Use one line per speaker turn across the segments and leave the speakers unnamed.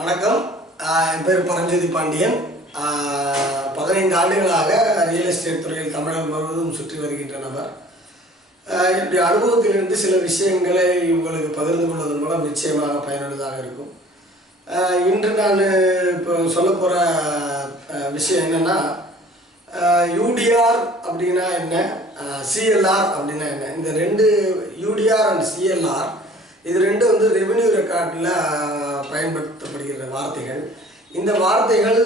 வணக்கம். என் பேர் பரஞ்சோதி பாண்டியன். பதினைந்து ஆண்டுகளாக ரியல் எஸ்டேட் துறையில் தமிழகம் முழுவதும் சுற்றி வருகின்ற நபர். என்னுடைய அனுபவத்திலிருந்து சில விஷயங்களை உங்களுக்கு பகிர்ந்து கொள்வதன் மூலம் நிச்சயமாக பயனுள்ளதாக இருக்கும். இன்று நான் இப்போ சொல்ல போகிற விஷயம் என்னென்னா யூடிஆர் அப்படின்னா என்ன? சிஎல்ஆர் அப்படின்னா என்ன? இந்த ரெண்டு யூடிஆர் அண்ட் சிஎல்ஆர் இது ரெண்டும் வந்து ரெவென்யூ ரெக்கார்டில் பயன்படுத்தப்படுகிற வார்த்தைகள். இந்த வார்த்தைகள்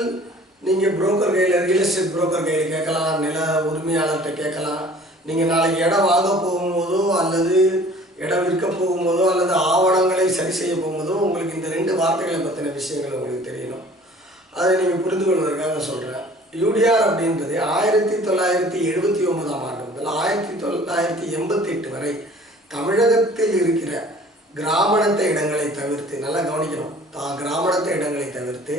நீங்கள் புரோக்கர் கையில் ரியல் எஸ்டேட் புரோக்கர் கையில் கேட்கலாம் நில உரிமையாளர்கிட்ட கேட்கலாம். நீங்கள் நாளைக்கு இடம் வாங்க போகும்போதோ அல்லது இடம் விற்க போகும்போதோ அல்லது ஆவணங்களை சரி செய்ய போகும்போதோ உங்களுக்கு இந்த ரெண்டு வார்த்தைகளை பற்றின விஷயங்கள் உங்களுக்கு தெரியணும். அதை நீங்கள் புரிந்து கொள்வதற்காக சொல்கிறேன் யூடிஆர் அப்படின்றது ஆயிரத்தி தொள்ளாயிரத்தி எழுபத்தி ஒன்பதாம் ஆண்டு முதல் ஆயிரத்தி தொள்ளாயிரத்தி எண்பத்தி எட்டு வரை தமிழகத்தில் இருக்கிற கிராமணத்த இடங்களை தவிர்த்து நல்லா கவனிக்கணும். தான் கிராமணத்த இடங்களை தவிர்த்து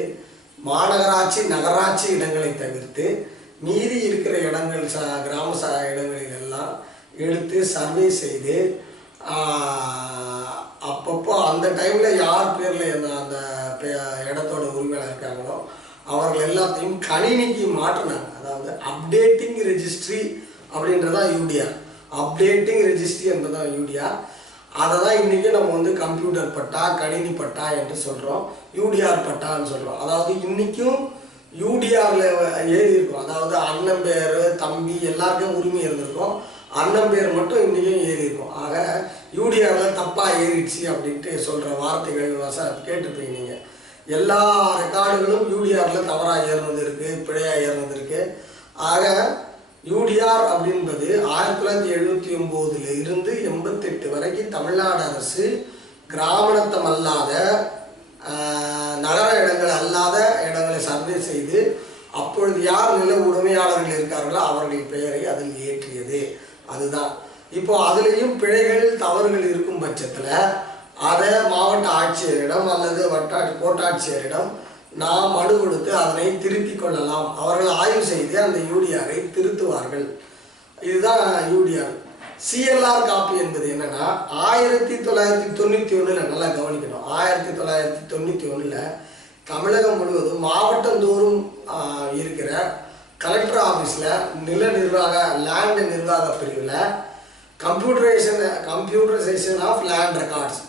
மாநகராட்சி நகராட்சி இடங்களை தவிர்த்து மீதி இருக்கிற இடங்கள் ச கிராம ச இடங்களில் எல்லாம் எடுத்து சர்வே செய்து அப்பப்போ அந்த டைமில் யார் பேரில் அந்த அந்த பே- இடத்தோட உரிமையாளர் இருக்காங்களோ அவர்கள் எல்லாத்தையும் கணினிக்கு மாற்றினாங்க. அதாவது அப்டேட்டிங் ரெஜிஸ்ட்ரி அப்படின்றதான் யூடியா அப்டேட்டிங் ரெஜிஸ்ட்ரி என்பதுதான் யூடியா அதை தான் இன்றைக்கி நம்ம வந்து கம்ப்யூட்டர் பட்டா கணினி பட்டா என்று சொல்கிறோம் யூடிஆர் பட்டான்னு சொல்கிறோம் அதாவது இன்றைக்கும் யூடிஆரில் ஏறி இருக்கும் அதாவது அண்ணன் பேர் தம்பி எல்லாருக்கும் உரிமை இருந்திருக்கும். அண்ணன் பேர் மட்டும் இன்றைக்கும் ஏறி இருக்கும் ஆக யூடிஆரில் தப்பாக ஏறிடுச்சு அப்படின்ட்டு சொல்கிற வார்த்தைகள் சார் கேட்டுருப்பீங்க நீங்கள் எல்லா ரெக்கார்டுகளும் யூடிஆரில் தவறாக ஏறினது இருக்குது பிழையாக ஏறினது இருக்குது ஆக யூடிஆர் அப்படின்பது ஆயிரத்தி தொள்ளாயிரத்தி எழுபத்தி ஒம்போதுல இருந்து எண்பத்தெட்டு தமிழ்நாடு அரசு கிராமணத்தம் அல்லாத நகர இடங்கள் அல்லாத இடங்களை சர்வே செய்து அப்பொழுது யார் நில உரிமையாளர்கள் இருக்கார்களோ அவர்களின் பெயரை அதில் ஏற்றியது. அதுதான். இப்போ அதுலேயும் பிழைகள் தவறுகள் இருக்கும் பட்சத்தில் அதை மாவட்ட ஆட்சியரிடம் அல்லது வட்டாட்சி கோட்டாட்சியரிடம் நாம் மனு கொடுத்து அதனை திருத்தி கொள்ளலாம். அவர்கள் ஆய்வு செய்து அந்த யூடிஆரை திருத்துவார்கள். இதுதான் யூடிஆர். சிஎல்ஆர் காப்பி என்பது என்னன்னா ஆயிரத்தி தொள்ளாயிரத்தி தொண்ணூற்றி ஒன்றில் நல்லா கவனிக்கணும். ஆயிரத்தி தொள்ளாயிரத்தி தொண்ணூற்றி ஒன்றில் தமிழகம் முழுவதும் மாவட்டந்தோறும் இருக்கிற கலெக்டர் ஆஃபீஸில் நில நிர்வாக லேண்ட் நிர்வாக பிரிவில் computerization computerization of land records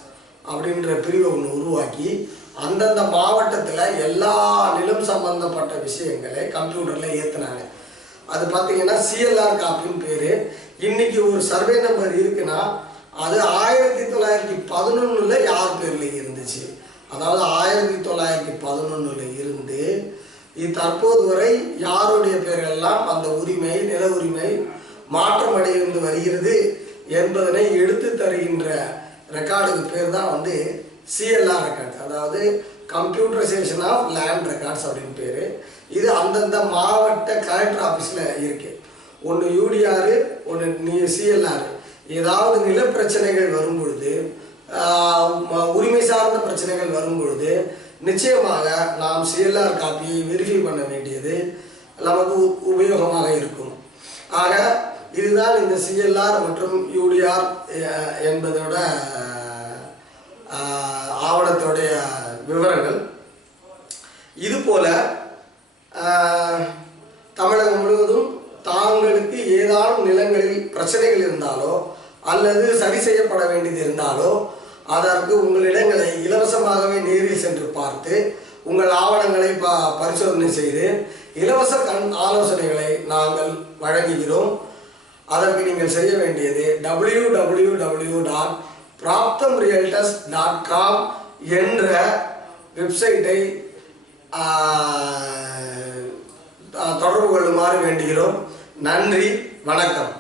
அப்படின்ற பிரிவை ஒன்று உருவாக்கி அந்தந்த மாவட்டத்தில் எல்லா நிலம் சம்பந்தப்பட்ட விஷயங்களை கம்ப்யூட்டரில் ஏற்றுனாங்க அது பார்த்தீங்கன்னா சிஎல்ஆர் காப்பின்னு பேர். இன்னைக்கு ஒரு சர்வே நம்பர் இருக்குன்னா அது ஆயிரத்தி தொள்ளாயிரத்தி பதினொன்னுல யார் பேரில் இருந்துச்சு? அதாவது ஆயிரத்தி தொள்ளாயிரத்தி பதினொன்னுல இருந்து இது தற்போது வரை யாருடைய பேரெல்லாம் அந்த உரிமை நில உரிமை மாற்றம் அடைந்து வருகிறது என்பதனை எடுத்து தருகின்ற ரெக்கார்டுக்கு பேர் தான் வந்து சிஎல்ஆர் ரெக்கார்ட் அதாவது கம்ப்யூட்டரைசேஷன் ஆஃப் லேண்ட் ரெக்கார்ட்ஸ் அப்படின்னு பேர். இது அந்தந்த மாவட்ட கலெக்டர் ஆஃபீஸில் இருக்குது ஒன்று யூடிஆர் ஒன்று நீ சிஎல்ஆர். ஏதாவது நில பிரச்சனைகள் வரும் பொழுது உரிமை சார்ந்த பிரச்சனைகள் வரும் பொழுது நிச்சயமாக நாம் சிஎல்ஆர் காப்பியை வெரிஃபை பண்ண வேண்டியது நமக்கு உபயோகமாக இருக்கும். ஆக இதுதான் இந்த சிஎல்ஆர் மற்றும் யூடிஆர் என்பதோட ஆவணத்தோடைய விவரங்கள். பிரச்சனைகள் இருந்தாலோ அல்லது சரி செய்யப்பட வேண்டியது இருந்தாலோ அதற்கு உங்கள் இடங்களை இலவசமாகவே நேரில் சென்று பார்த்து உங்கள் ஆவணங்களை ப பரிசோதனை செய்து இலவச கண் ஆலோசனைகளை நாங்கள் வழங்குகிறோம். அதற்கு நீங்கள் செய்ய வேண்டியது W W W dot Praptham realtors dot com என்ற வெப்சைட்டை தொடர்பு கொள்ளுமாறு வேண்டுகிறோம். நன்றி வணக்கம்.